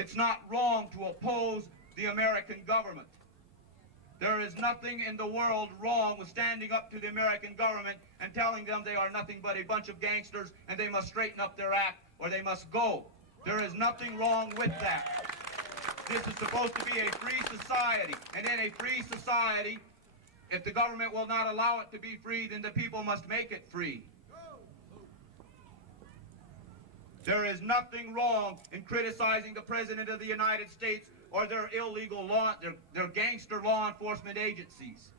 It's not wrong to oppose the American government. There is nothing in the world wrong with standing up to the American government and telling them they are nothing but a bunch of gangsters and they must straighten up their act or they must go. There is nothing wrong with that. This is supposed to be a free society, and in a free society, if the government will not allow it to be free, then the people must make it free. There is nothing wrong in criticizing the President of the United States or their illegal law, their gangster law enforcement agencies.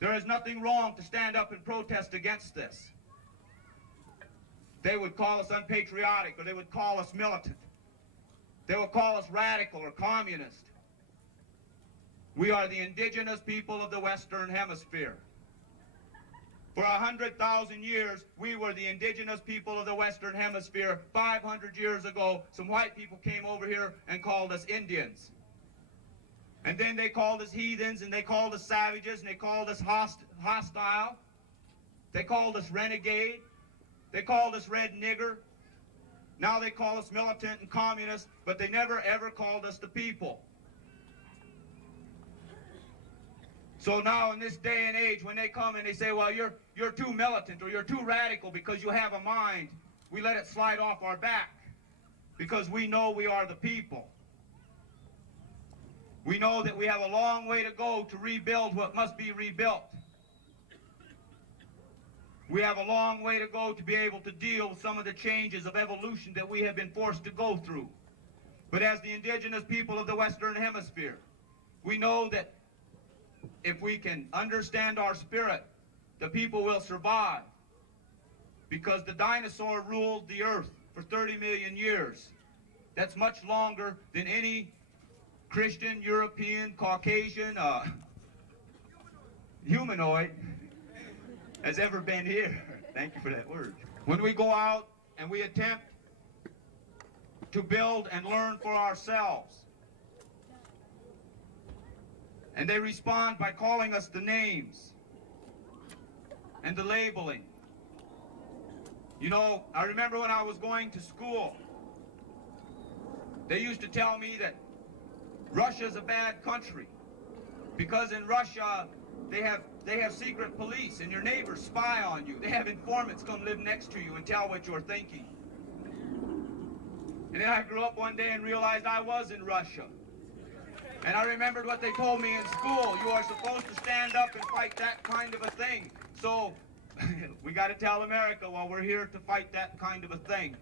There is nothing wrong to stand up and protest against this. They would call us unpatriotic, or they would call us militant. They would call us radical or communist. We are the indigenous people of the Western Hemisphere. For 100,000 years, we were the indigenous people of the Western Hemisphere. 500 years ago, some white people came over here and called us Indians. And then they called us heathens, and they called us savages, and they called us hostile. They called us renegade. They called us red nigger. Now they call us militant and communist, but they never ever called us the people. So now in this day and age, when they come and they say, well, you're too militant or you're too radical because you have a mind, we let it slide off our back because we know we are the people. We know that we have a long way to go to rebuild what must be rebuilt. We have a long way to go to be able to deal with some of the changes of evolution that we have been forced to go through. But as the indigenous people of the Western Hemisphere, we know that if we can understand our spirit, the people will survive. Because the dinosaur ruled the earth for 30 million years. That's much longer than any Christian, European, Caucasian, humanoid has ever been here. Thank you for that word. When we go out and we attempt to build and learn for ourselves, and they respond by calling us the names and the labeling. You know, I remember when I was going to school, they used to tell me that Russia's a bad country because in Russia they have secret police and your neighbors spy on you. They have informants come live next to you and tell what you're thinking. And then I grew up one day and realized I was in Russia. And I remembered what they told me in school. You are supposed to stand up and fight that kind of a thing. So we got to tell America, well, we're here to fight that kind of a thing.